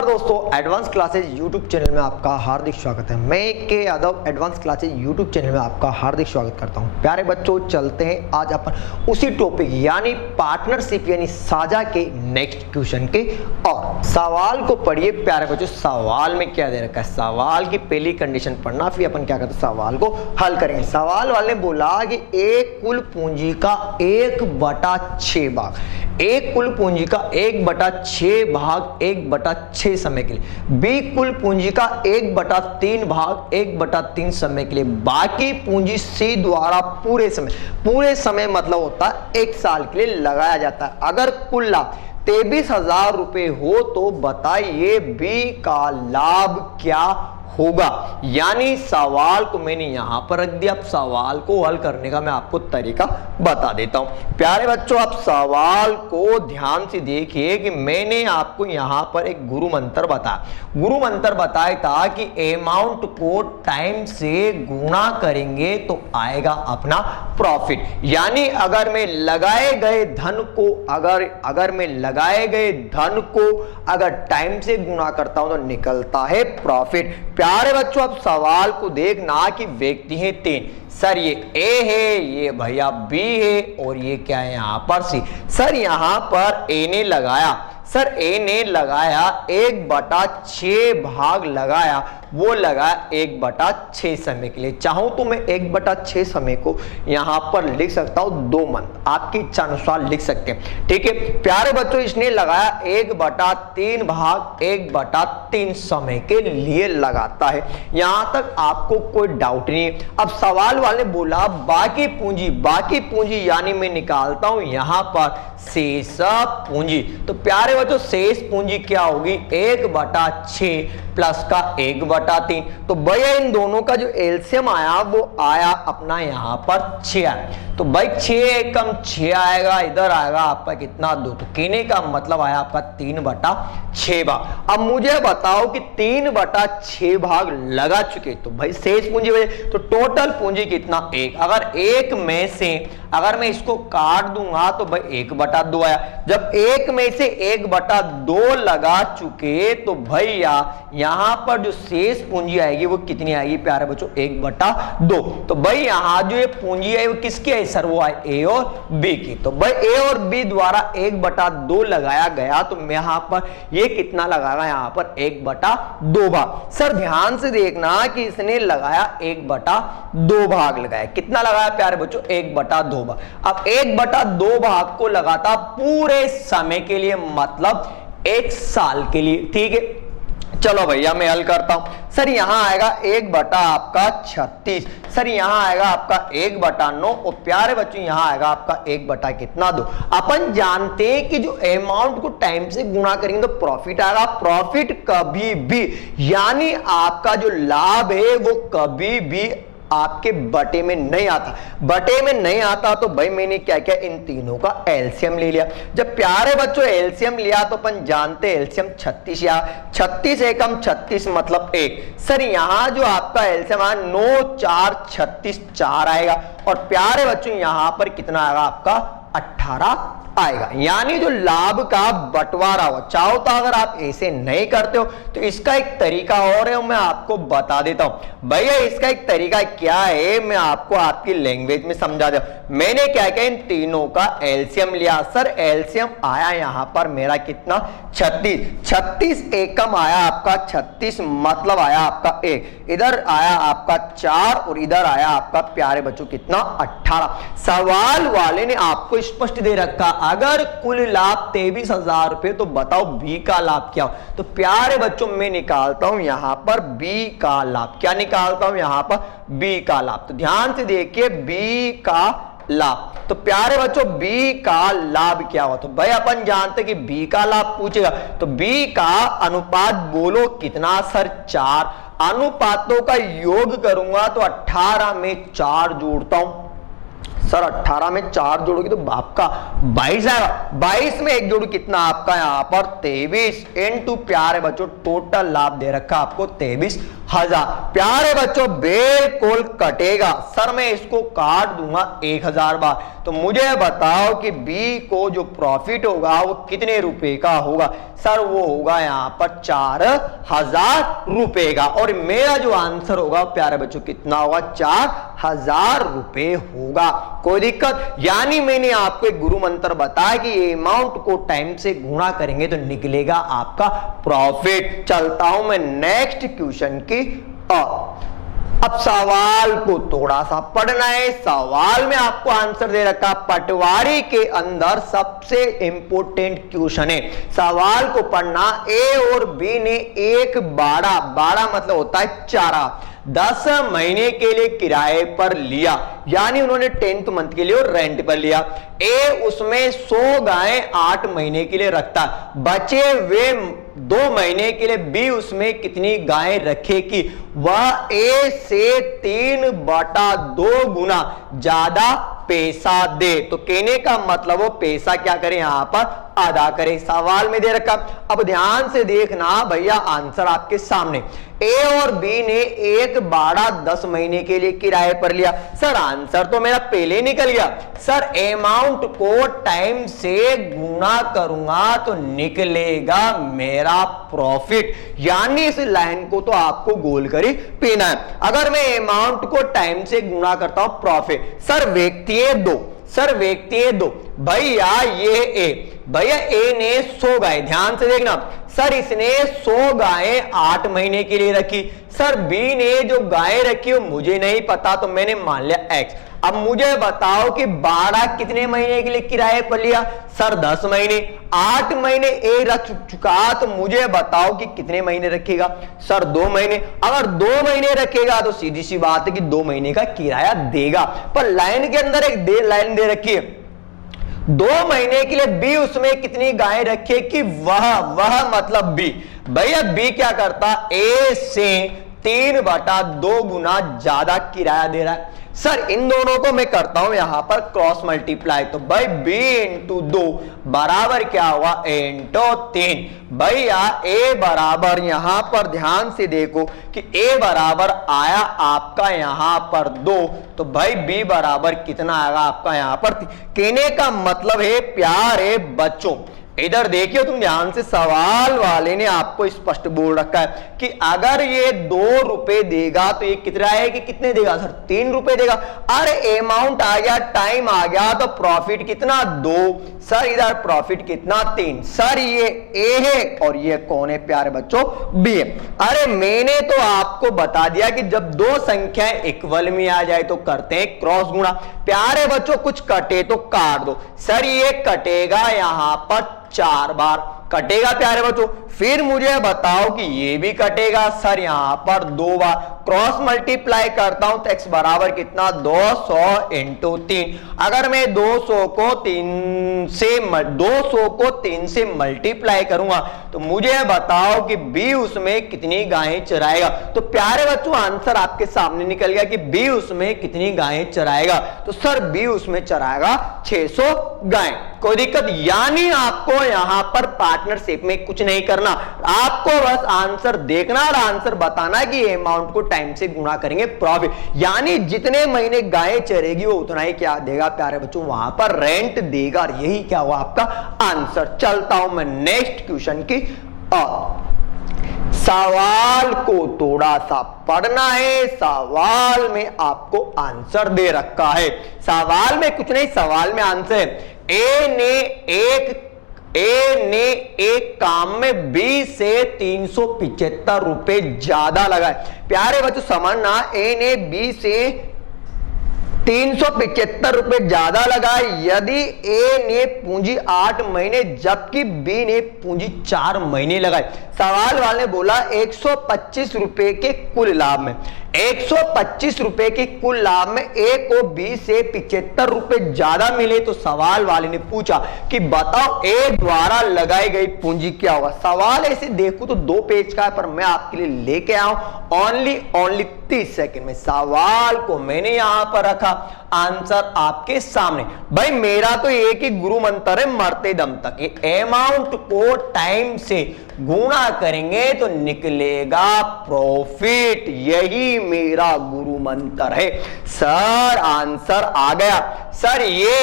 नमस्कार दोस्तों, advance classes YouTube channel में आपका हार्दिक स्वागत है। मैं के Yadav advance classes YouTube channel में आपका हार्दिक स्वागत करता हूं। प्यारे बच्चों, चलते हैं आज अपन उसी टॉपिक यानी पार्टनरशिप यानी साझा के नेक्स्ट क्वेश्चन के। और सवाल को पढ़िए प्यारे बच्चों। सवाल में क्या दे रखा है, सवाल की पहली कंडीशन पढ़ना, फिर अपन क्या करते हैं सवाल को हल करेंगे। सवाल वाले ने बोला कि एक कुल पूंजी का 1/6 भाग, एक कुल पूंजी का 1/6 भाग 1/6 समय के लिए, बी कुल पूंजी का 1/3 भाग 1/3 समय के लिए, बाकी पूंजी सी द्वारा पूरे समय मतलब होता है 1 साल के लिए लगाया जाता है। अगर कुल लाभ 23,000 रुपए हो तो बताइए बी का लाभ क्या होगा। यानी सवाल को मैंने यहां पर रख दिया। अब सवाल को हल करने का मैं आपको तरीका बता देता हूं। प्यारे बच्चों, आप सवाल को ध्यान से देखिए कि मैंने आपको यहां पर एक गुरु मंत्र बताया था कि अमाउंट को टाइम से गुणा करेंगे तो आएगा अपना प्रॉफिट। यानी अगर मैं लगाए गए धन को अगर टाइम से गुणा करता हूं तो निकलता है प्रॉफिट। प्यारे बच्चों, अब सवाल को देखना कि व्यक्ति हैं 3। सर ये ए है, ये भैया बी है और ये क्या है यहाँ पर सी। सर यहाँ पर ए ने लगाया 1/6 भाग लगाया, वो लगाया 1/6 समय के लिए। चाहूं तो मैं 1/6 समय को यहां पर लिख सकता हूं 2 मंथ, आपकी इच्छा अनुसार लिख सकते हैं। ठीक है प्यारे बच्चों, इसने लगाया 1/3 भाग 1/3 समय के लिए लगाता है। यहां तक आपको कोई डाउट नहीं है। अब सवाल वाले बोला बाकी पूंजी यानी मैं निकालता हूं यहां पर शेष पूंजी। तो प्यारे बच्चों, शेष पूंजी क्या होगी 1/6 प्लस का 1/3। तो भैया इन दोनों का जो एलसीएम आया वो आया अपना यहां पर 6 आया। तो भाई 6 एकम 6 आएगा, इधर आएगा आपका कितना 2। तो कहने का मतलब आया आपका 3/6 भाग। अब मुझे बताओ कि 3/6 भाग लगा चुके तो भाई शेष पूंजी तो टोटल पूंजी कितना 1। अगर 1 में से अगर मैं इसको काट दूंगा तो भाई 1/2 आया। जब 1 में से 1/2 लगा चुके तो भैया यहां पर जो शेष पूंजी आएगी वो कितनी आएगी प्यारे बच्चों 1/2। तो भाई यहां जो ये पूंजी है वो किसकी है सर, वो है ए और बी की। तो भाई ए और बी द्वारा 1/2 लगाया गया तो मैं यहां पर ये कितना लगाया यहां पर 1/2 भाग। सर ध्यान से देखना कि इसने लगाया 1/2 भाग लगाया। कितना लगाया प्यारे बच्चों 1/2 भाग। अब 1/2 भाग को लगाता पूरे समय के लिए मतलब 1 साल के लिए। ठीक है चलो भैया मैं हल करता हूं। सर यहां आएगा 1/36। सर यहां आएगा आपका 1/9 और प्यारे बच्चों यहां आएगा आपका 1/2। अपन जानते हैं कि जो अमाउंट को टाइम से गुणा करेंगे तो प्रॉफिट आएगा। प्रॉफिट कभी भी यानी आपका जो लाभ है वो कभी भी आपके बटे में नहीं आता। तो भाई मैंने क्या किया इन तीनों का एलसीएम ले लिया। जब प्यारे बच्चों एलसीएम लिया तो अपन जानते हैं एलसीएम 36 या 36 एकम 36 मतलब 1। सर यहां जो आपका एलसीएम आया 9 4 36 4 आएगा और प्यारे बच्चों यहां पर कितना आएगा आपका 18 आएगा। यानी जो लाभ का बंटवारा हो, चाहो तो अगर आप ऐसे नहीं करते हो तो इसका एक तरीका और है, मैं आपको बता देता हूं। भैया इसका एक तरीका क्या है मैं आपको आपकी लैंग्वेज में समझा दे। मैंने क्या किया इन तीनों का एलसीएम लिया। सर एलसीएम आया यहां पर मेरा कितना 36 एकम आया आपका 36 मतलब आया आपका 1, इधर आया आपका 4 और इधर आया आपका प्यारे बच्चों कितना 18। सवाल वाले ने आपको स्पष्ट दे रखा अगर कुल लाभ 23,000 रुपए तो बताओ बी का लाभ क्या हो। तो प्यारे बच्चों मैं निकालता हूं यहां पर बी का लाभ। क्या निकालता हूं यहां पर बी का लाभ। तो ध्यान से देखिए बी का लाभ। तो प्यारे बच्चों बी का लाभ क्या हुआ। तो भाई अपन जानते कि बी का लाभ पूछेगा तो बी का अनुपात बोलो कितना सर 4। अनुपातों का योग करूंगा तो 18 में 4 जोड़ता हूं सर 18 में 4 जोड़ोगे तो आपका 22 आएगा। 22 में 1 जोड़ो कितना आपका यहाँ पर 23 इनटू प्यारे बच्चों टोटल लाभ दे रखा आपको 23,000। प्यारे बच्चों बिल्कुल कटेगा। सर मैं इसको काट दूंगा 1000 बार। तो मुझे बताओ कि बी को जो प्रॉफिट होगा वो कितने रुपए का होगा? सर वो होगा यहाँ पर 4000 रुपए का। और मेरा जो आंसर होगा प्यारे बच्चों कितना होगा? 4000 रुपए होगा। कोई दिक्कत? यानी मैंने आपको एक गुरु मंत्र बताया कि ये अमाउंट को टाइम से गुणा करेंगे तो निकलेगा आपका प्रॉफिट। चलता हूं मैं नेक्स्ट क्वेश्चन की ओर। अब सवाल को थोड़ा सा पढ़ना है। सवाल में आपको आंसर दे रखा पटवारी के अंदर सबसे इंपोर्टेंट क्वेश्चन है। सवाल को पढ़ना। ए और बी ने एक बाड़ा मतलब होता है चारा 10 महीने के लिए किराए पर लिया, यानी उन्होंने 10th मंथ के लिए रेंट पर लिया। ए उसमें 100 गायें 8 महीने के लिए रखता, बचे वे 2 महीने के लिए बी उसमें कितनी गायें रखेगी? वह ए से 3/2 गुना ज्यादा पैसा दे। तो कहने का मतलब वो पैसा क्या करे? यहां पर अदा करे। सवाल में दे रखा। अब ध्यान से देखना भैया, आंसर आपके सामने। ए और बी ने एक बाड़ा 10 महीने के लिए किराए पर लिया। सर आंसर तो मेरा पहले निकल गया। सर अमाउंट को टाइम से गुना करूंगा तो निकलेगा मेरा प्रॉफिट। यानी इस लाइन को तो आपको गोल कर ही पीना है। अगर मैं अमाउंट को टाइम से गुना करता हूं प्रॉफिट। सर व्यक्ति 2, सर व्यक्ति 2, भैया ये ए, भैया ए ने 100 गाय, ध्यान से देखना। सर इसने 100 गायें 8 महीने के लिए रखी। सर बी ने जो गायें रखी वो मुझे नहीं पता, तो मैंने मान लिया एक्स। अब मुझे बताओ कि बाड़ा कितने महीने के लिए किराए पर लिया? सर 10 महीने। 8 महीने ए रख चुका, तो मुझे बताओ कि कितने महीने रखेगा? सर 2 महीने। अगर 2 महीने रखेगा तो सीधी सी बात है कि 2 महीने का किराया देगा। पर लाइन के अंदर एक लाइन दे रखी है 2 महीने के लिए बी उसमें कितनी गायें रखे कि वह मतलब बी। भैया बी क्या करता? ए से 3/2 गुना ज्यादा किराया दे रहा है। सर इन दोनों को मैं करता हूं यहां पर क्रॉस मल्टीप्लाई। तो भाई b इंटू 2 बराबर क्या हुआ? a into 3। भैया a बराबर यहां पर ध्यान से देखो कि a बराबर आया आपका यहां पर 2, तो भाई b बराबर कितना आएगा आपका यहां पर? कहने का मतलब है प्यारे बच्चों, इधर देखिए तुम ध्यान से, सवाल वाले ने आपको स्पष्ट बोल रखा है कि अगर ये 2 रुपए देगा तो ये कितना है कि कितने देगा? सर 3 रुपए देगा। अरे अमाउंट आ गया, टाइम आ गया, तो प्रॉफिट कितना? 2। सर इधर प्रॉफिट कितना? 3। सर ये ए है और ये कौन है प्यारे बच्चों? बी है। अरे मैंने तो आपको बता दिया कि जब 2 संख्याएं इक्वल में आ जाए तो करते हैं क्रॉस गुणा। प्यारे बच्चों कुछ कटे तो काट दो। सर ये कटेगा यहां पर 4 बार कटेगा प्यारे बच्चों। फिर मुझे बताओ कि ये भी कटेगा। सर यहां पर 2 बार क्रॉस मल्टीप्लाई करता हूं तो x बराबर कितना? 200 इंटू 3। अगर मैं 200 को 3 से मल्टीप्लाई करूंगा तो मुझे बताओ कि b उसमें कितनी गायें चराएगा? तो प्यारे बच्चों आंसर आपके सामने निकल गया कि b उसमें कितनी गायें चराएगा। तो सर b उसमें चराएगा 600 गायें। कोई दिक्कत? यानी आपको यहां पर पार्टनरशिप में कुछ नहीं करना, आपको बस आंसर देखना और आंसर बताना कि अमाउंट को टाइम से गुणा करेंगे प्रॉफिट। यानी जितने महीने गायें चरेगी वो उतना ही क्या देगा प्यारे बच्चों? वहां पर रेंट देगा। और यही क्या हुआ आपका आंसर। चलता हूं मैं नेक्स्ट क्वेश्चन की ओर। सवाल को थोड़ा सा पढ़ना है। सवाल में आपको आंसर दे रखा है। सवाल में कुछ नहीं, सवाल में आंसर है ए ने एक काम में बी से 375 रुपए ज्यादा लगाए। प्यारे बच्चों समझना, ए ने बी से 375 रुपए ज्यादा लगाए यदि ए ने पूंजी 8 महीने जबकि बी ने पूंजी 4 महीने लगाए। सवाल वाले ने बोला 125 रुपए के कुल लाभ में 125 रुपए के कुल लाभ में ए को बी से 75 रुपए ज्यादा मिले। तो सवाल वाले ने पूछा कि बताओ ए द्वारा लगाई गई पूंजी क्या होगा। सवाल ऐसे देखो तो 2 पेज का है, पर मैं आपके लिए लेके आऊं ओनली 30 सेकंड में। सवाल को मैंने यहां पर रखा। आंसर आपके सामने। भाई मेरा तो एक ही गुरु मंत्र है मरते दम तक, ये अमाउंट को टाइम से गुणा करेंगे तो निकलेगा प्रॉफिट, यही मेरा गुरु मंत्र है। सर आंसर आ गया। सर ये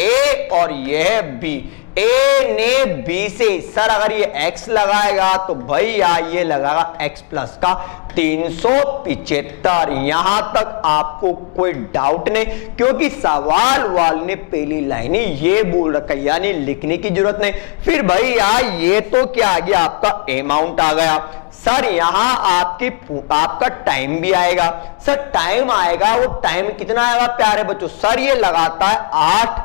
ए और यह बी, ए ने बी से सर अगर ये x लगाएगा तो भैया ये लगाएगा x प्लस का 375। यहां तक आपको कोई डाउट नहीं, क्योंकि सवाल वाले ने पहली लाइन ही ये बोल रखा है, यानी लिखने की जरूरत नहीं। फिर भैया ये तो क्या आ गया, आपका अमाउंट आ गया। सर यहां आपका टाइम भी आएगा। सर टाइम आएगा, वो टाइम कितना आएगा प्यारे बच्चों? सर ये लगाता है 8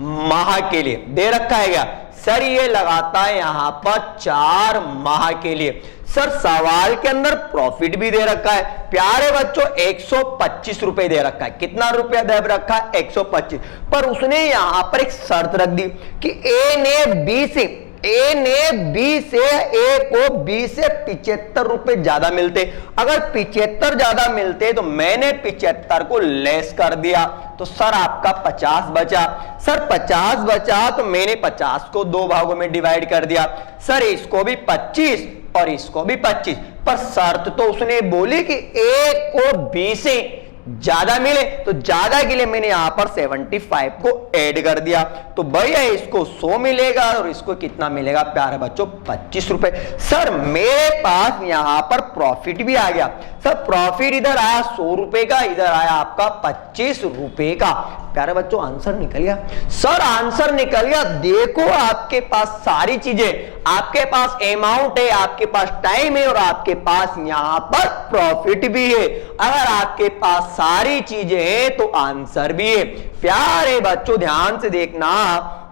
माह के लिए, दे रखा है क्या? सर ये लगाता है यहां पर 4 माह के लिए। सर सवाल के अंदर प्रॉफिट भी दे रखा है प्यारे बच्चों, 125 रुपए दे रखा है। कितना रुपया दे रखा है? 125। पर उसने यहां पर एक शर्त रख दी कि ए ने बी से ए को बी से 75 रुपए ज्यादा मिलते। अगर 75 ज्यादा मिलते तो मैंने 75 को लेस कर दिया, तो सर आपका 50 बचा। सर 50 बचा तो मैंने 50 को 2 भागों में डिवाइड कर दिया। सर इसको भी 25 और इसको भी 25, पर शर्त तो उसने बोली कि ए को बी से ज्यादा मिले, तो ज्यादा के लिए मैंने यहां पर 75 को ऐड कर दिया। तो भैया इसको 100 मिलेगा और इसको कितना मिलेगा प्यारे बच्चों? 25 रुपए। सर मेरे पास यहां पर प्रॉफिट भी आ गया। सर प्रॉफिट इधर आया 100 रुपए का, इधर आया आपका 25 रुपए का। प्यारे बच्चों आंसर निकल गया। सर आंसर निकल गया। देखो आपके पास सारी चीजें, आपके पास अमाउंट है, आपके पास टाइम है और आपके पास यहां पर प्रॉफिट भी है। अगर आपके पास सारी चीजें हैं तो आंसर भी है। प्यारे बच्चों ध्यान से देखना,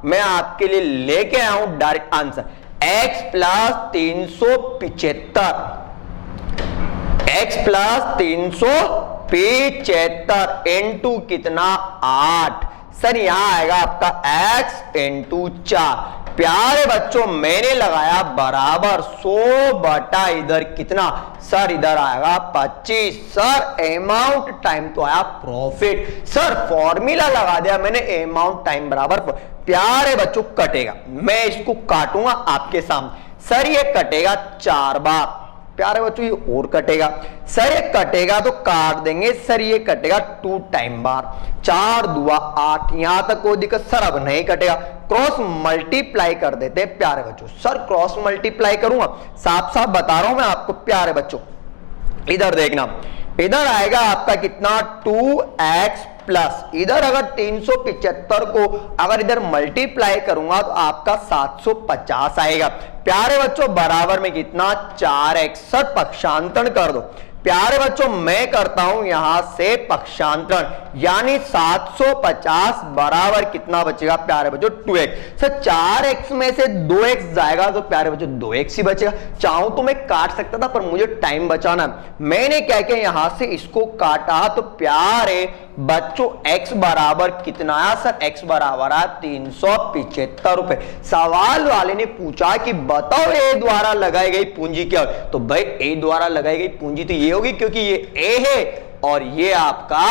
मैं आपके लिए लेके आया हूं direct answer. x plus 375, x plus 375 into कितना? 8। सर यहां आएगा आपका x इंटू 4। प्यारे बच्चों मैंने लगाया बराबर 100 बटा इधर कितना? सर इधर आएगा 25। सर अमाउंट टाइम तो आया प्रॉफिट। सर फॉर्मूला लगा दिया मैंने, अमाउंट टाइम बराबर। प्यारे बच्चों कटेगा, मैं इसको काटूंगा आपके सामने। सर ये कटेगा 4 बार। प्यारे बच्चों ये और कटेगा। सर ये कटेगा तो काट देंगे। सर ये कटेगा 2 टाइम बार। 4 दूआ 8, यहां तक कोई दिक्कत? सर अब नहीं कटेगा, क्रॉस मल्टीप्लाई कर देते हैं प्यारे बच्चों। सर क्रॉस मल्टीप्लाई करूंगा, साफ साफ बता रहा हूं मैं आपको प्यारे बच्चों। इधर देखना, इधर आएगा आपका कितना? 2x प्लस इधर अगर 375 को अगर इधर मल्टीप्लाई करूंगा तो आपका 750 आएगा। प्यारे बच्चों बराबर में कितना? 4x। सर पक्षांतरण कर दो। प्यारे बच्चों मैं करता हूं यहां से पक्षांतरण, यानी 750 बराबर कितना बचेगा प्यारे बच्चों? 2x। सर 4x में से 2x जाएगा तो प्यारे बच्चों 2x ही बचेगा। चाहूं तो मैं काट सकता था, पर मुझे टाइम बचाना, मैंने क्या किया यहां से इसको काटा। तो प्यारे बच्चों x बराबर कितना आया? सर x बराबर आया 375 रुपए। सवाल वाले ने पूछा कि बताओ ए द्वारा लगाई गई पूंजी क्या? तो भाई ए द्वारा लगाई गई पूंजी तो ये होगी, क्योंकि ये ए है और ये आपका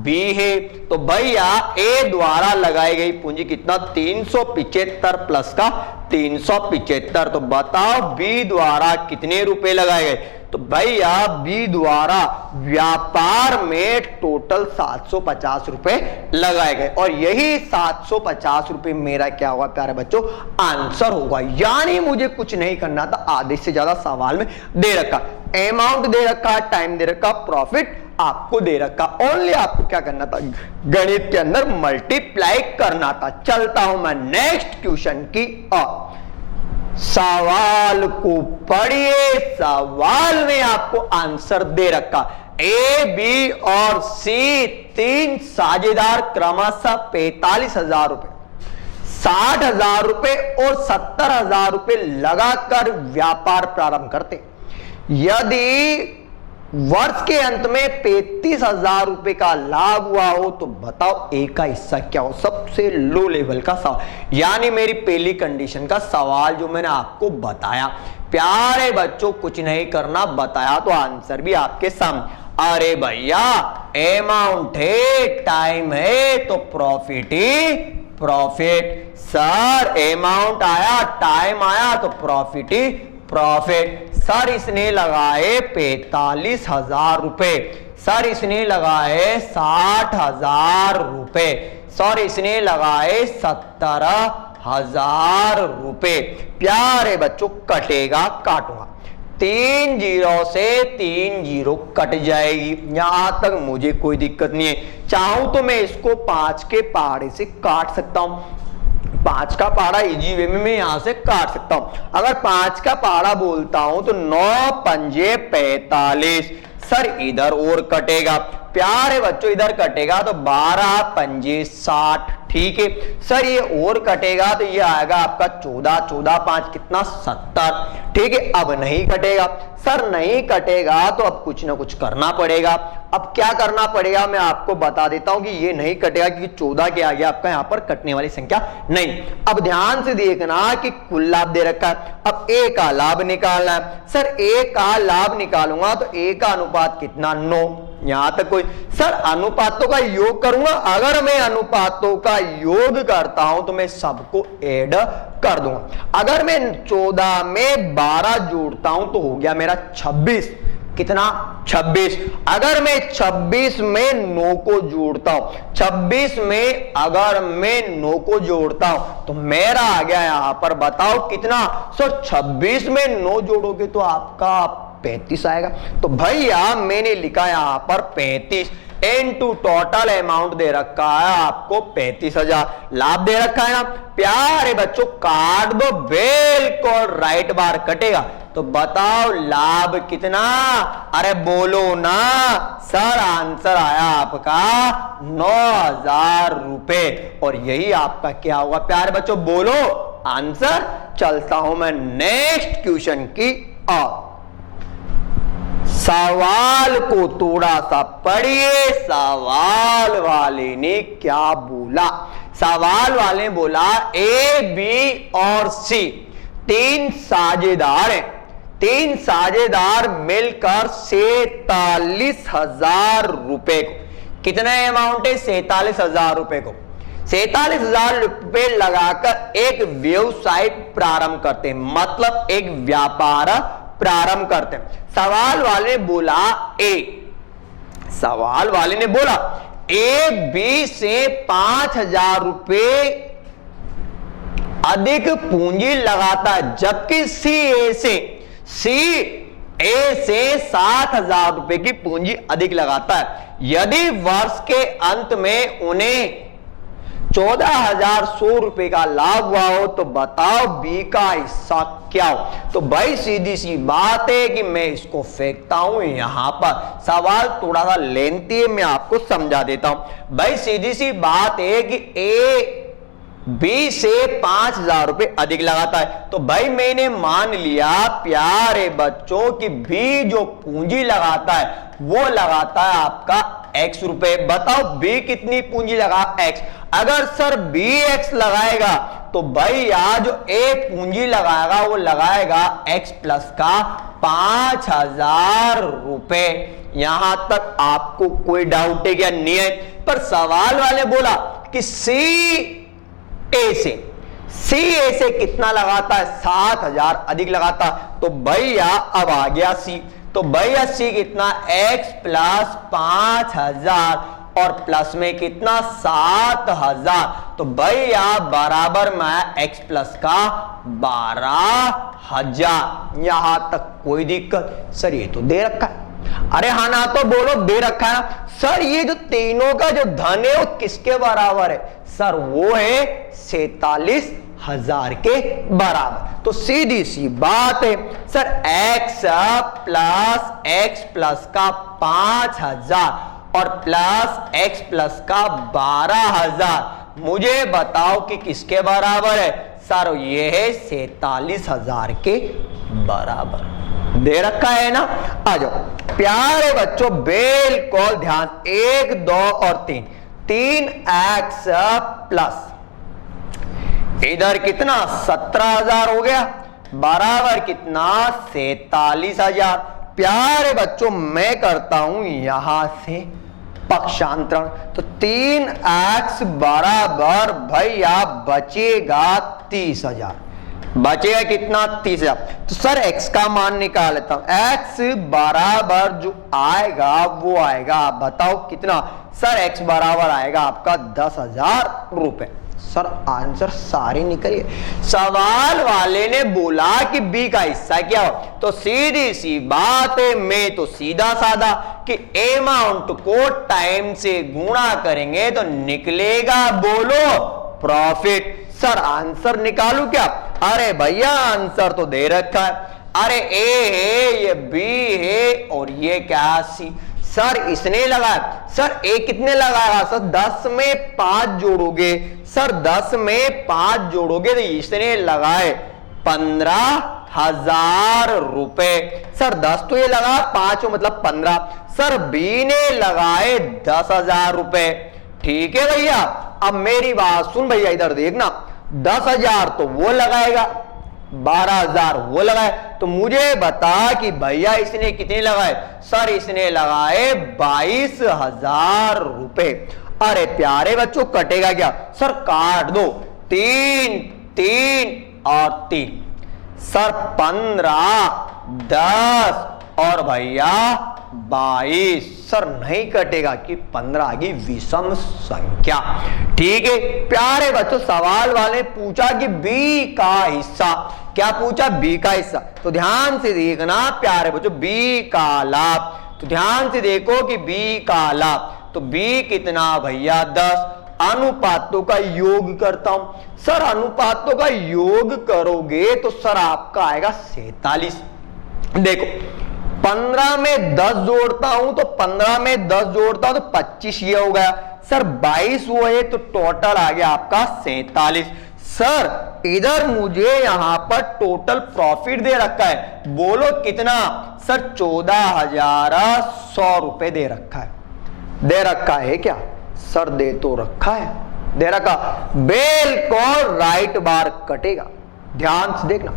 बी है। तो भैया ए द्वारा लगाई गई पूंजी कितना? 375 प्लस का 375। तो बताओ बी द्वारा कितने रुपए लगाए गए? तो भैया बी द्वारा व्यापार में टोटल 750 रुपए लगाए गए, और यही 750 रुपए मेरा क्या होगा प्यारे बच्चों? आंसर होगा। यानी मुझे कुछ नहीं करना था, आधे से ज्यादा सवाल में दे रखा, अमाउंट दे रखा, टाइम दे रखा, प्रॉफिट आपको दे रखा। ओनली आपको क्या करना था? गणित के अंदर मल्टीप्लाई करना था। चलता हूं मैं नेक्स्ट क्वेश्चन की ओर। सवाल को पढ़िए, सवाल में आपको आंसर दे रखा। ए, बी और सी 3 साझेदार क्रमशः 45,000 रुपए, 60,000 रुपए और 70,000 रुपए लगाकर व्यापार प्रारंभ करते। यदि वर्ष के अंत में 35,000 रुपए का लाभ हुआ हो तो बताओ ए का हिस्सा क्या हो? सबसे लो लेवल का सवाल, यानी मेरी पहली कंडीशन का सवाल जो मैंने आपको बताया। प्यारे बच्चों कुछ नहीं करना, बताया तो आंसर भी आपके सामने। अरे भैया अमाउंट है, टाइम है, तो प्रॉफिट ही प्रॉफिट। सर अमाउंट आया, टाइम आया, तो प्रॉफिट ही प्रॉफिट। सर इसने लगाए 45,000 रुपए, सर इसने लगाए 60,000 रुपए, सर इसने लगाए 17,000 रुपए। प्यारे बच्चों कटेगा, काटूंगा, 3 जीरो से 3 जीरो कट जाएगी, यहां तक मुझे कोई दिक्कत नहीं है। चाहूं तो मैं इसको 5 के पहाड़े से काट सकता हूं, 5 का पहाड़ा इजी वे में मैं यहां से काट सकता हूं। अगर 5 का पहाड़ा बोलता हूं तो 9 पंजे 45, सर इधर और कटेगा, प्यारे बच्चों इधर कटेगा तो 12 पंजे 60, ठीक है। सर ये और कटेगा तो ये आएगा आपका 14, 14 5 कितना 70, ठीक है। अब नहीं कटेगा, सर नहीं कटेगा तो अब कुछ ना कुछ करना पड़ेगा। अब क्या करना पड़ेगा मैं आपको बता देता हूं कि ये नहीं कटेगा क्योंकि 14 के आगे आपका यहां पर कटने वाली संख्या नहीं। अब ध्यान से देखना कि कुल लाभ दे रखा है, अब ए का लाभ निकालना है। सर ए का लाभ निकालूंगा तो ए का अनुपात कितना 9, यहां तक कोई। सर अनुपातों का योग करूंगा, अगर मैं अनुपातों का योग करता हूं तो मैं सबको ऐड कर दूंगा। अगर मैं 14 में 12 जोड़ता हूं तो हो गया मेरा 26, कितना 26। अगर मैं 26 में 9 को जोड़ता हूं, 26 में अगर मैं 9 को जोड़ता हूं तो मेरा आ गया यहां पर, बताओ कितना। सर 26 में 9 जोड़ोगे तो आपका 35 आएगा। तो भैया मैंने लिखा यहां पर 35 इनटू टोटल अमाउंट दे रखा है आपको 35,000, लाभ दे रखा है ना। प्यारे बच्चों काट दो, बिल्कुल राइट बार कटेगा। तो बताओ लाभ कितना, अरे बोलो ना। सर आंसर आया आपका 9,000 रुपए, और यही आपका क्या होगा प्यारे बच्चों, बोलो आंसर। चलता हूं मैं नेक्स्ट क्वेश्चन की ओर। सवाल को थोड़ा सा पढ़िए, सवाल वाले ने क्या बोला। सवाल वाले बोला ए बी और सी 3 साझेदार हैं, 3 साझेदार मिलकर 47,000 रुपए को, कितना अमाउंट है 47,000 रुपए को, 47,000 रुपए लगाकर एक व्यवसाय प्रारंभ करते हैं, मतलब एक व्यापार प्रारंभ करते हैं। सवाल वाले बोला ए, सवाल वाले ने बोला ए बी से 5,000 रुपए अधिक पूंजी लगाता है, जबकि सी ए से 7,000 रुपए की पूंजी अधिक लगाता है। यदि वर्ष के अंत में उन्हें 14,100 रुपए का लाभ हुआ हो तो बताओ बी का हिस्सा क्या हो। तो भाई सीधी सी बात है कि मैं इसको फेंकता हूं यहां पर। सवाल थोड़ा सा लेंथी है, मैं आपको समझा देता हूं। भाई सीधी सी बात है कि ए बी से 5,000 रुपए अधिक लगाता है, तो भाई मैंने मान लिया प्यारे बच्चों कि बी जो पूंजी लगाता है वो लगाता है आपका x रुपए। बताओ बी कितनी पूंजी लगा x। अगर सर बी x लगाएगा तो भाई यहां जो ए पूंजी लगाएगा वो लगाएगा x प्लस का 5,000 रुपए। यहां तक आपको कोई डाउट है क्या? नहीं है। पर सवाल वाले बोला कि सी ए से कितना लगाता है 7,000 अधिक लगाता, तो भैया अब आ गया सी, तो भैया सी कितना x प्लस 5,000 और प्लस में कितना 7,000, तो भैया बराबर में x प्लस का 12,000। यहां तक कोई दिक्कत? सर ये तो दे रखा है। अरे हाँ ना तो बोलो दे रखा है। सर ये जो तीनों का जो धन है वो किसके बराबर है? सर वो है 47,000 के बराबर। तो सीधी सी बात है सर x प्लस का 5,000 और प्लस x प्लस का 12,000 मुझे बताओ कि किसके बराबर है? सर ये है 47,000 के बराबर। दे रखा है ना। आ जाओ प्यारे बच्चों बिल्कुल ध्यान, 1 2 और 3x प्लस इधर कितना 17,000 हो गया बराबर कितना 47,000। प्यारे बच्चों मैं करता हूं यहां से पक्षांतरण, तो 3x बराबर भैया बचेगा 30,000। बचेगा कितना? 30,000। तो सर x का मान निकाल लेता हूं। x बराबर जो आएगा वो आएगा, आप बताओ कितना? सर x बराबर आएगा आपका 10,000 रुपए। सर आंसर सारे निकल गए। सवाल वाले ने बोला कि बी का हिस्सा क्या हो, तो सीधी सी बात है, मैं तो सीधा साधा कि अमाउंट को टाइम से गुणा करेंगे तो निकलेगा, बोलो, प्रॉफिट। सर आंसर निकालू क्या? अरे भैया आंसर तो दे रखा है। अरे ए है, ये बी है और ये क्या सी। सर इसने लगाया। सर ए कितने लगाया? सर 10 में 5 जोड़ोगे, सर 10 में 5 जोड़ोगे तो इसने लगाए 15,000 रुपए। सर 10 तो ये लगा, 5 मतलब 15। सर बी ने लगाए 10,000 रुपए। ठीक है भैया, अब मेरी बात सुन भैया, इधर देखना, 10,000 तो वो लगाएगा, 12,000 वो लगाए, तो मुझे बता कि भैया इसने कितने लगाए? सर इसने लगाए 22,000 रुपए। अरे प्यारे बच्चों कटेगा क्या? सर काट दो, 3 3 और 3, सर 15, 10 और भैया 22। सर नहीं कटेगा कि 15 आ गई विषम संख्या। ठीक है प्यारे बच्चों, सवाल वाले पूछा कि बी का हिस्सा, क्या पूछा? बी का हिस्सा। तो ध्यान से देखना प्यारे बच्चों, बी का लाभ, तो ध्यान से देखो कि बी का लाभ, तो बी कितना भैया? 10। अनुपातों का योग करता हूं। सर अनुपातों का योग करोगे तो सर आपका आएगा 47। देखो 15 में 10 जोड़ता हूं तो 15 में 10 जोड़ता हूं तो 25 ये हो गया। सर 22 हुए तो टोटल आ गया आपका 47। सर इधर मुझे यहां पर टोटल प्रॉफिट दे रखा है, बोलो कितना? सर 14,100 रुपए दे रखा है। दे रखा है क्या? सर दे तो रखा है, दे रखा। बिल्कुल राइट बार कटेगा। ध्यान से देखना,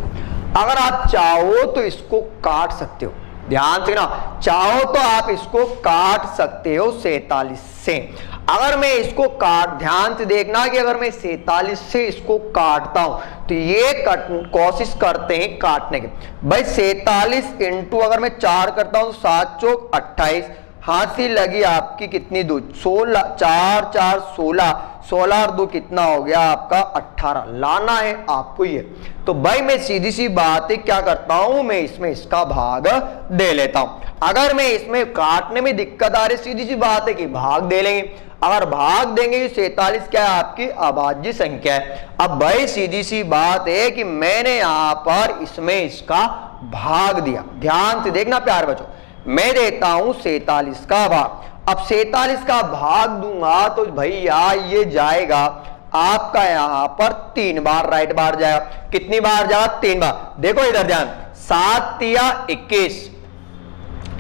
अगर आप चाहो तो इसको काट सकते हो। ध्यान से ना, चाहो तो आप इसको काट सकते हो 47 से। अगर मैं इसको काट, ध्यान से देखना कि अगर मैं 47 से इसको काटता हूं तो ये कोशिश करते हैं काटने के। भाई 47 इंटू अगर मैं 4 करता हूं तो 7 चौक 28, हाथी लगी आपकी कितनी दूर? 16, 4 4 16, 16 और 2 कितना हो गया आपका? 18। लाना है आपको ये। तो भाई मैं सीधी सी बात है क्या करता हूं, मैं इसमें इसका भाग दे लेता हूं। अगर मैं इसमें काटने में दिक्कत आ रही, सीधी सी बात है कि भाग दे लेंगे। अगर भाग देंगे 47 क्या है? आपकी अभाज्य संख्या है। अब भाई सीधी सी बात है कि मैंने यहां पर इसमें इसका भाग दिया। ध्यान से देखना प्यारे बच्चों, मैं देता हूं 47 का भाग। अब 47 का भाग दूंगा तो भैया ये जाएगा आपका यहां पर 3 बार राइट बार जाएगा। कितनी बार जाएगा? 3 बार। देखो इधर ध्यान, 7 या 21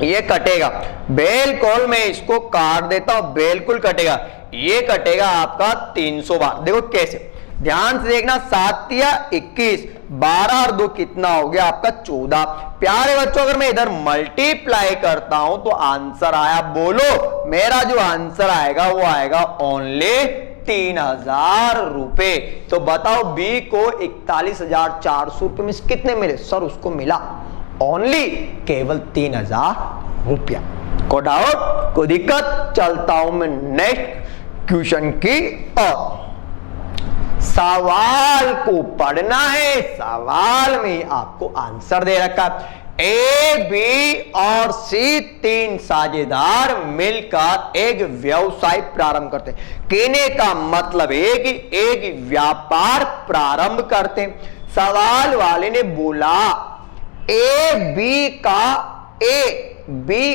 ये कटेगा। बिल्कुल मैं इसको काट देता हूं, बिल्कुल कटेगा। ये कटेगा आपका 300 बार। देखो कैसे, ध्यान से देखना, 7 या 21, 12 और 2 कितना हो गया आपका? 14। प्यारे बच्चों अगर मैं इधर मल्टीप्लाई करता हूं तो आंसर आया, बोलो मेरा जो आंसर आएगा वो आएगा ओनली 3,000 रुपए। तो बताओ बी को 41,400 रुपए में कितने मिले? सर उसको मिला ओनली केवल 3,000 रुपया। को डाउट, कोई दिक्कत? चलता हूं मैं नेक्स्ट क्वेश्चन की ओर। सवाल को पढ़ना है, सवाल में आपको आंसर दे रखा है। ए, बी और सी 3 साझेदार मिलकर एक व्यवसाय प्रारंभ करते हैं। कहने का मतलब है कि एक व्यापार प्रारंभ करते हैं। सवाल वाले ने बोला ए बी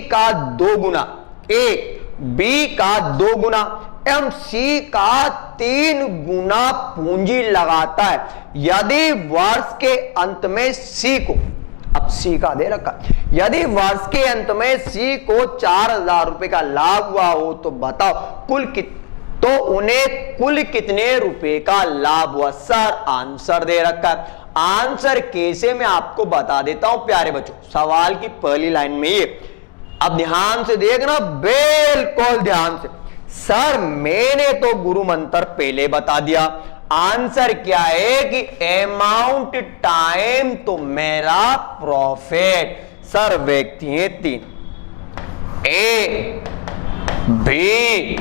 का 2 गुना, ए बी का 2 गुना एवं सी का 3 गुना पूंजी लगाता है यदि वर्ष के अंत में सी को, अब सी का दे रखा, यदि वर्ष के अंत में सी को 4,000 रुपए का लाभ हुआ हो तो बताओ तो उन्हें कुल कितने रुपए का लाभ हुआ? सर आंसर दे रखा है। आंसर कैसे मैं आपको बता देता हूं प्यारे बच्चों। सवाल की पहली लाइन में ये, अब ध्यान से देखना, बिल्कुल ध्यान से। सर मैंने तो गुरु मंत्र पहले बता दिया, आंसर क्या है कि अमाउंट टाइम तो मेरा प्रॉफिट। सर व्यक्ति है 3, ए बी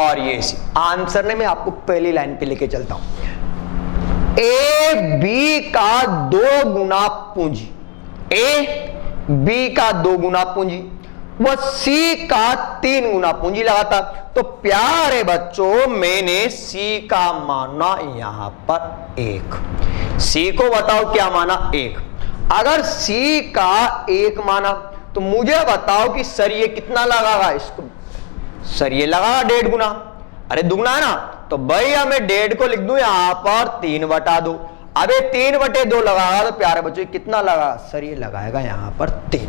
और ये सी। आंसर ने मैं आपको पहली लाइन पे लेके चलता हूं। ए बी का 2 गुना पूंजी, ए बी का 2 गुना पूंजी, वह सी का 3 गुना पूंजी लगाता। तो प्यारे बच्चों मैंने सी का माना यहां पर 1। सी को बताओ क्या माना? 1। अगर सी का 1 माना तो मुझे बताओ कि सर ये कितना लगागा इसको? सर ये लगागा 1.5 गुना। अरे दुगना है ना, तो भाई मैं 1.5 को लिख दूं यहां पर 3/2। अब ये 3/2 लगागा तो प्यारे बच्चों कितना लगा? सर ये लगाएगा यहां पर 3।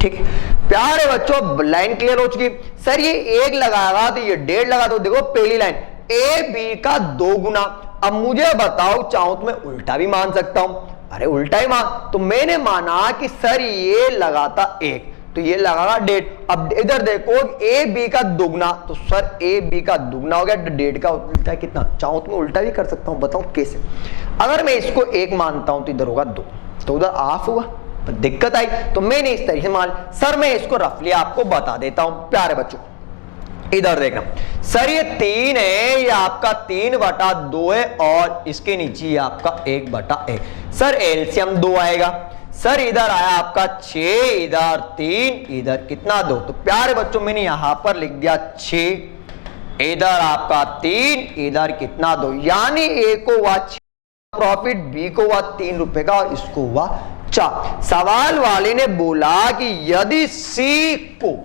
ठीक है प्यारे बच्चों, लाइन क्लियर हो चुकी। सर ये 1 लगाएगा तो ये 1.5 लगा। तो देखो पहली लाइन, ए बी का 2 गुना। अब मुझे बताओ, चाहूं तो मैं उल्टा भी मान सकता हूं। अरे उल्टा ही मान, तो मैंने माना कि सर ये लगाता 1, तो ये लगागा 1.5। अब इधर देखो ए बी का 2 गुना, तो सर ए बी का 2 गुना हो गया, 1.5 का उल्टा कितना? चाहूं तो मैं उल्टा भी कर सकता हूं, बताओ कैसे? अगर मैं इसको 1 मानता हूं तो इधर होगा 2, तो उधर ऑफ हुआ, पर दिक्कत आई तो मैंने इस तरीके से मान। सर मैं इसको रफली आपको बता देता हूं प्यारे बच्चों, इधर देखना। सर ये 3 है, ये आपका 3/2 है और इसके नीचे आपका 1/1। सर एलसीएम 2 आएगा। सर इधर आया आपका 6, इधर 3, इधर कितना 2। तो प्यारे बच्चों मैंने यहां पर लिख दिया 6, इधर आपका 3, इधर कितना 2। यानी ए को हुआ 6 प्रॉफिट, बी को हुआ 3 रुपए का और इसको हुआ 4। सवाल वाले ने बोला कि यदि सी को,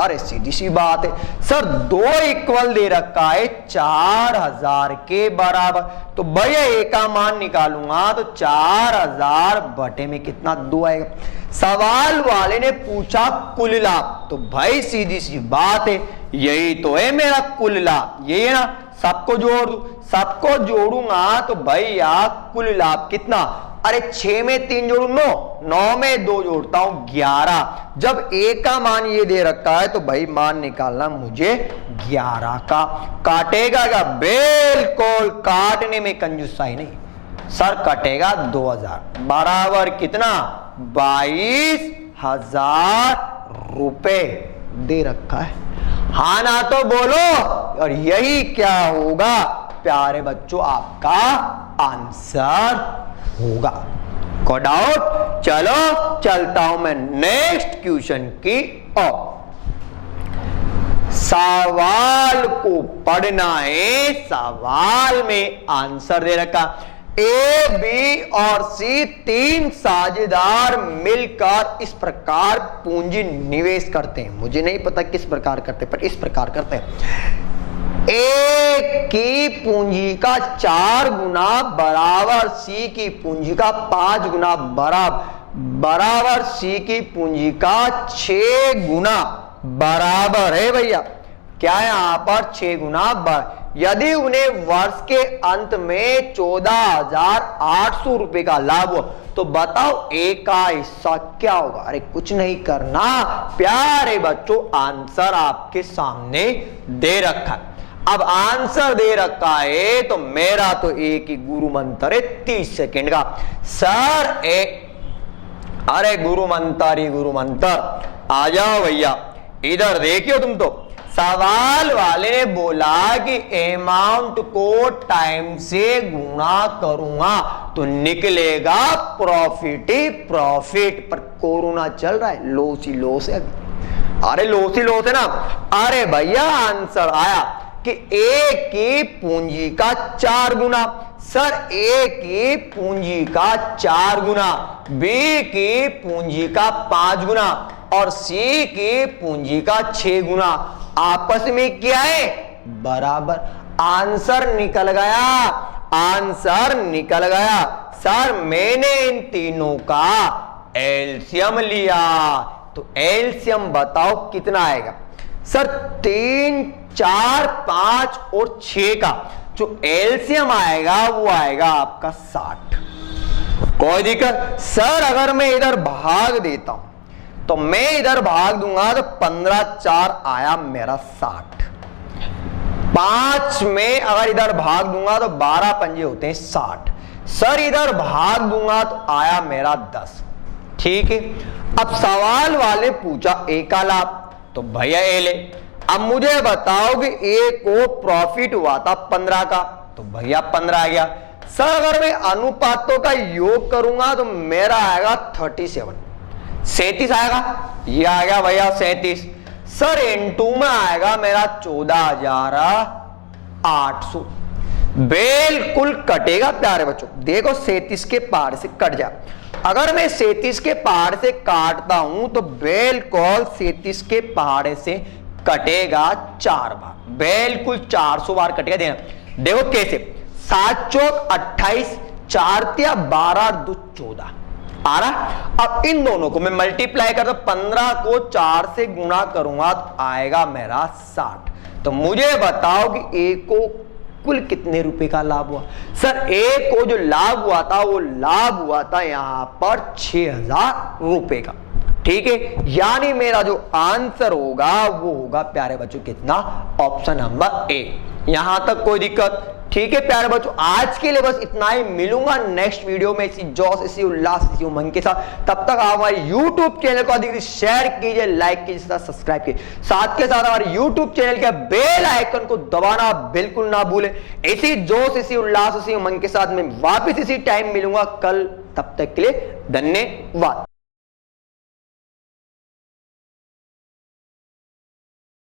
अरे सीधी सी बात है सर 2 इक्वल दे रखा है 4000 के बराबर, तो भैया ए का मान निकालूंगा तो 4000 बटे में कितना 2 आएगा। सवाल वाले ने पूछा कुल लाभ, तो भाई सीधी सी बात है यही तो है मेरा कुल लाभ, यही है ना। सबको जोड़ दूं, सबको जोड़ूंगा तो भैया कुल लाभ कितना? अरे 6 में 3 जोड़ू 9, 9 में 2 जोड़ता हूं 11। जब ए का मान ये दे रखा है तो भाई मान निकालना मुझे 11 का। काटेगा क्या? बिल्कुल काटने में कंजूसाई नहीं सर, कटेगा 2000 बराबर कितना? 22,000 रुपए दे रखा है। हाँ ना तो बोलो, और यही क्या होगा प्यारे बच्चों आपका आंसर होगा। को डाउट? चलो चलता हूं मैं नेक्स्ट क्वेश्चन की ओर। सवाल को पढ़ना है, सवाल में आंसर दे रखा, ए बी और सी 3 साझेदार मिलकर इस प्रकार पूंजी निवेश करते हैं। मुझे नहीं पता किस प्रकार करते, पर इस प्रकार करते हैं। ए की पूंजी का 4 गुना बराबर सी की पूंजी का 5 गुना बराबर सी की पूंजी का 6 गुना बराबर है भैया। क्या है यहां पर? 6 गुना बराबर। यदि उन्हें वर्ष के अंत में 14,800 रुपए का लाभ हो तो बताओ ए का हिस्सा क्या होगा? अरे कुछ नहीं करना प्यारे बच्चों, आंसर आपके सामने दे रखा। अब आंसर दे रखा है तो मेरा तो एक ही गुरु मंत्र है 30 सेकेंड का। सर अरे गुरु मंत्र ही गुरु मंत्र, आ जाओ भैया इधर देखियो तुम तो। सवाल वाले ने बोला कि अमाउंट को टाइम से गुणा करूंगा तो निकलेगा प्रॉफिट ही प्रॉफिट। पर कोरोना चल रहा है, लॉस ही लॉस है। अरे लॉस ही लॉस है ना। अरे भैया आंसर आया कि ए की पूंजी का 4 गुना। सर ए की पूंजी का 4 गुना, बी की पूंजी का 5 गुना और सी की पूंजी का 6 गुना आपस में क्या है? बराबर। आंसर निकल गया, आंसर निकल गया। सर मैंने इन तीनों का एलसीएम लिया, तो एलसीएम बताओ कितना आएगा? सर 3, 4, 5 और 6 का जो एलसीएम आएगा वो आएगा आपका 60। कोई दिक्कत सर? अगर मैं इधर भाग देता हूं तो मैं इधर भाग दूंगा तो 15 4 आया मेरा 60। 5 में अगर इधर भाग दूंगा तो 12 पंजे होते हैं 60। सर इधर भाग दूंगा तो आया मेरा 10। ठीक है, अब सवाल वाले पूछा ए का लाभ, तो भैया ए ले। अब मुझे बताओ कि ए को प्रॉफिट हुआ था 15 का, तो भैया 15 आ गया। सर अगर मैं अनुपातों का योग करूंगा तो मेरा आएगा 37। 37 आएगा, ये आ गया भैया 37। सर N2 में आएगा मेरा 14,800। बिल्कुल कटेगा प्यारे बच्चों। देखो 37 के पार से कट जा। अगर मैं 37 के पहाड़ से काटता हूं तो बिल्कुल 37 के पहाड़ से कटेगा 4 बार, बिल्कुल 400 बार कटेगा। देना देखो कैसे, 7 चौक 28, 4 तिया 12 2 14 आ रहा। अब इन दोनों को मैं मल्टीप्लाई करता, 15 को 4 से गुणा करूंगा तो आएगा मेरा 60। तो मुझे बताओ कि ए को कुल कितने रुपए का लाभ हुआ? सर ए को जो लाभ हुआ था वो लाभ हुआ था यहां पर 6,000 रुपए का। ठीक है, यानी मेरा जो आंसर होगा वो होगा प्यारे बच्चों कितना? Option number A. यहां तक कोई दिक्कत? ठीक है प्यारे बच्चों, आज के लिए बस इतना ही। मिलूंगा नेक्स्ट वीडियो में इसी जोश, इसी उल्लास, इसी उमंग के साथ। तब तक आप हमारे YouTube चैनल को अधिक शेयर कीजिए, लाइक कीजिए, सब्सक्राइब कीजिए। साथ के साथ हमारे YouTube चैनल के बेल आइकन को दबाना बिल्कुल ना भूलें। इसी जोश, इसी उल्लास, इसी उमंग के साथ मैं वापस इसी टाइम मिलूंगा कल। तब तक के लिए धन्यवाद।